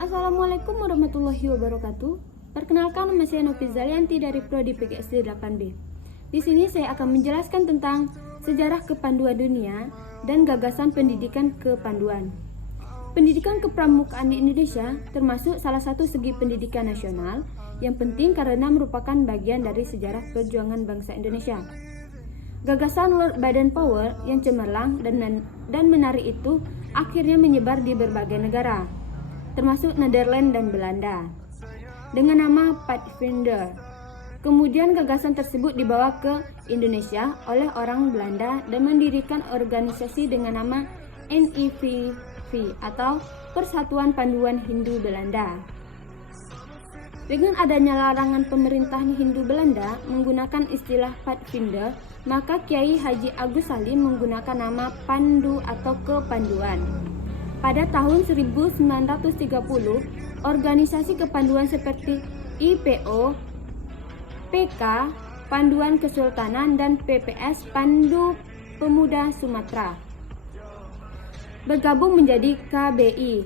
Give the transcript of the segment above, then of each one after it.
Assalamualaikum warahmatullahi wabarakatuh. Perkenalkan, nama saya Novi Zalianti dari Prodi PGSD 8B. Di sini saya akan menjelaskan tentang sejarah kepanduan dunia dan gagasan pendidikan kepanduan. Pendidikan kepramukaan di Indonesia termasuk salah satu segi pendidikan nasional yang penting karena merupakan bagian dari sejarah perjuangan bangsa Indonesia. Gagasan Lord Baden-Powell yang cemerlang dan menarik itu akhirnya menyebar di berbagai negara, termasuk Nederland dan Belanda, dengan nama Pathfinder. Kemudian gagasan tersebut dibawa ke Indonesia oleh orang Belanda dan mendirikan organisasi dengan nama NIVV atau Persatuan Panduan Hindu Belanda. Dengan adanya larangan pemerintah Hindu Belanda menggunakan istilah Pathfinder, maka Kiai Haji Agus Salim menggunakan nama Pandu atau Kepanduan. Pada tahun 1930, organisasi kepanduan seperti IPO, PK, Panduan Kesultanan, dan PPS Pandu Pemuda Sumatera bergabung menjadi KBI,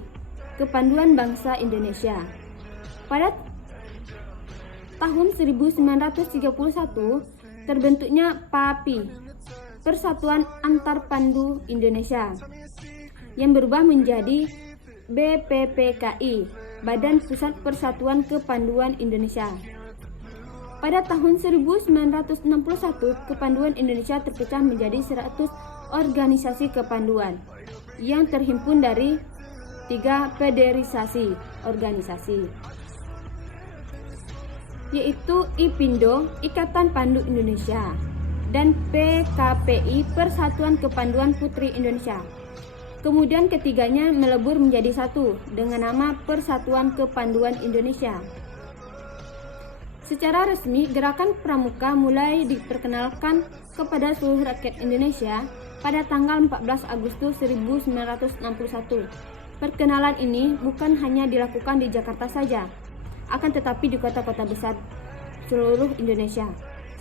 Kepanduan Bangsa Indonesia. Pada tahun 1931 terbentuknya PAPI, Persatuan Antar Pandu Indonesia, yang berubah menjadi BPPKI, Badan Pusat Persatuan Kepanduan Indonesia. Pada tahun 1961, Kepanduan Indonesia terpecah menjadi 100 organisasi kepanduan yang terhimpun dari 3 federalisasi organisasi, yaitu IPindo, Ikatan Pandu Indonesia, dan PKPI, Persatuan Kepanduan Putri Indonesia. Kemudian ketiganya melebur menjadi satu dengan nama Persatuan Kepanduan Indonesia. Secara resmi, gerakan pramuka mulai diperkenalkan kepada seluruh rakyat Indonesia pada tanggal 14 Agustus 1961. Perkenalan ini bukan hanya dilakukan di Jakarta saja, akan tetapi di kota-kota besar seluruh Indonesia.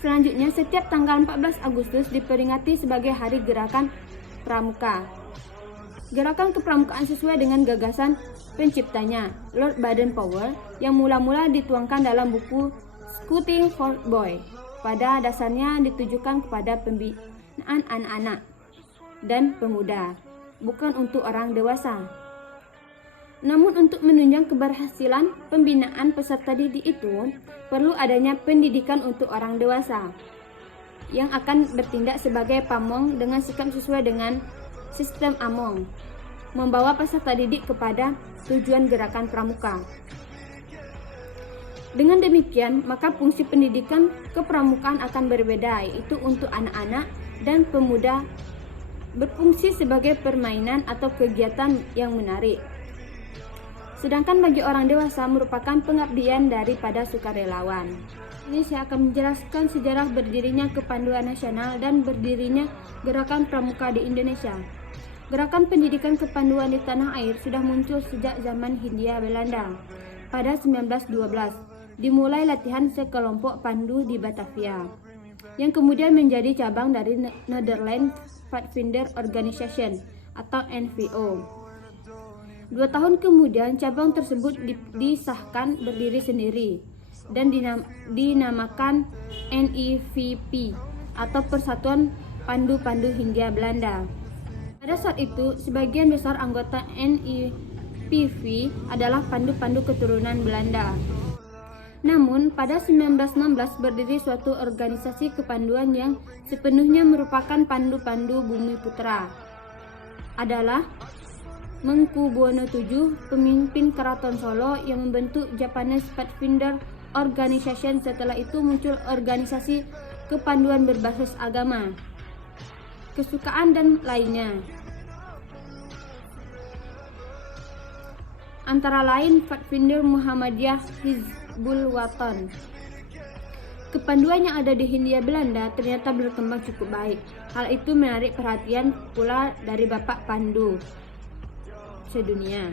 Selanjutnya, setiap tanggal 14 Agustus diperingati sebagai Hari Gerakan Pramuka. Gerakan kepramukaan sesuai dengan gagasan penciptanya, Lord Baden-Powell, yang mula-mula dituangkan dalam buku Scouting for Boys. Pada dasarnya ditujukan kepada pembinaan anak-anak dan pemuda, bukan untuk orang dewasa. Namun untuk menunjang keberhasilan pembinaan peserta didik itu, perlu adanya pendidikan untuk orang dewasa yang akan bertindak sebagai pamong dengan sikap sesuai dengan sistem Among, membawa peserta didik kepada tujuan gerakan pramuka. Dengan demikian, maka fungsi pendidikan kepramukaan akan berbeda, yaitu untuk anak-anak dan pemuda berfungsi sebagai permainan atau kegiatan yang menarik. Sedangkan bagi orang dewasa merupakan pengabdian daripada sukarelawan. Ini saya akan menjelaskan sejarah berdirinya Kepanduan Nasional dan berdirinya Gerakan Pramuka di Indonesia. Gerakan pendidikan kepanduan di tanah air sudah muncul sejak zaman Hindia Belanda. Pada 1912, dimulai latihan sekelompok pandu di Batavia, yang kemudian menjadi cabang dari Netherlands Pathfinder Organization atau NVO. 2 tahun kemudian cabang tersebut disahkan berdiri sendiri dan dinamakan NIVP atau Persatuan Pandu-Pandu Hindia Belanda. Pada saat itu, sebagian besar anggota NIVP adalah pandu-pandu keturunan Belanda. Namun, pada 1916 berdiri suatu organisasi kepanduan yang sepenuhnya merupakan pandu-pandu Bumi Putra. Adalah Mengkubuwono VII, pemimpin Keraton Solo, yang membentuk Japanese Pathfinder Organization. Setelah itu muncul organisasi kepanduan berbasis agama, kesukaan, dan lainnya. Antara lain Pathfinder Muhammadiyah Hizbul Wathan. Kepanduan yang ada di Hindia Belanda ternyata berkembang cukup baik. Hal itu menarik perhatian pula dari Bapak Pandu sedunia.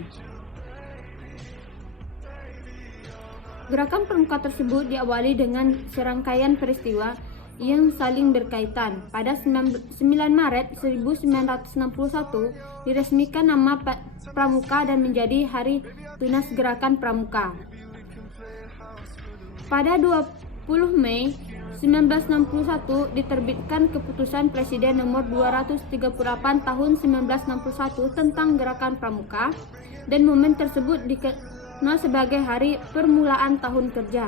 Gerakan pramuka tersebut diawali dengan serangkaian peristiwa yang saling berkaitan. Pada 9 Maret 1961 diresmikan nama Pramuka dan menjadi Hari Tunas Gerakan Pramuka. Pada 20 Mei 1961 diterbitkan Keputusan Presiden nomor 238 tahun 1961 tentang Gerakan Pramuka, dan momen tersebut dikenal sebagai Hari Permulaan Tahun Kerja.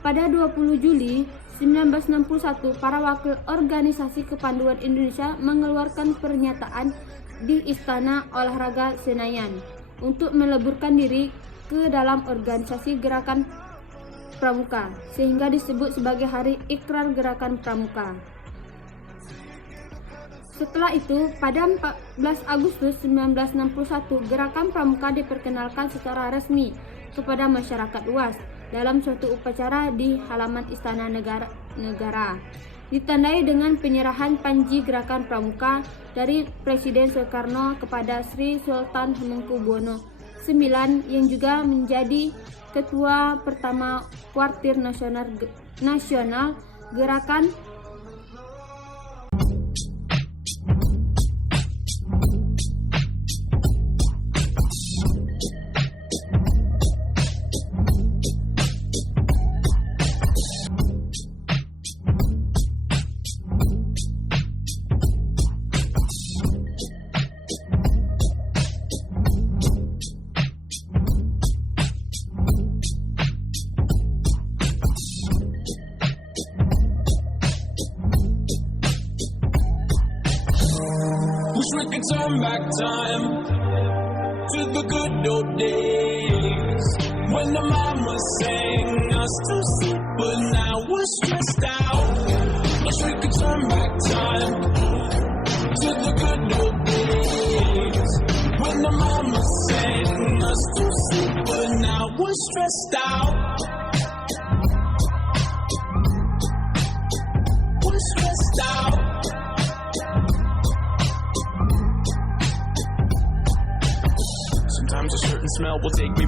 Pada 20 Juli 1961, para wakil organisasi kepanduan Indonesia mengeluarkan pernyataan di Istana Olahraga Senayan untuk meleburkan diri ke dalam organisasi Gerakan Pramuka, sehingga disebut sebagai Hari Ikrar Gerakan Pramuka. Setelah itu, pada 14 Agustus 1961, Gerakan Pramuka diperkenalkan secara resmi kepada masyarakat luas dalam suatu upacara di halaman Istana Negara, ditandai dengan penyerahan Panji Gerakan Pramuka dari Presiden Soekarno kepada Sri Sultan Hamengkubuwono IX, yang juga menjadi Ketua pertama Kuartir Nasional Gerakan Wish we could turn back time to the good old days when the mama sang us to sleep, but now we're stressed out. Wish we could turn back time to the good old days when the mama sang us to sleep, but now we're stressed out. We're stressed out. Sometimes a certain smell will take me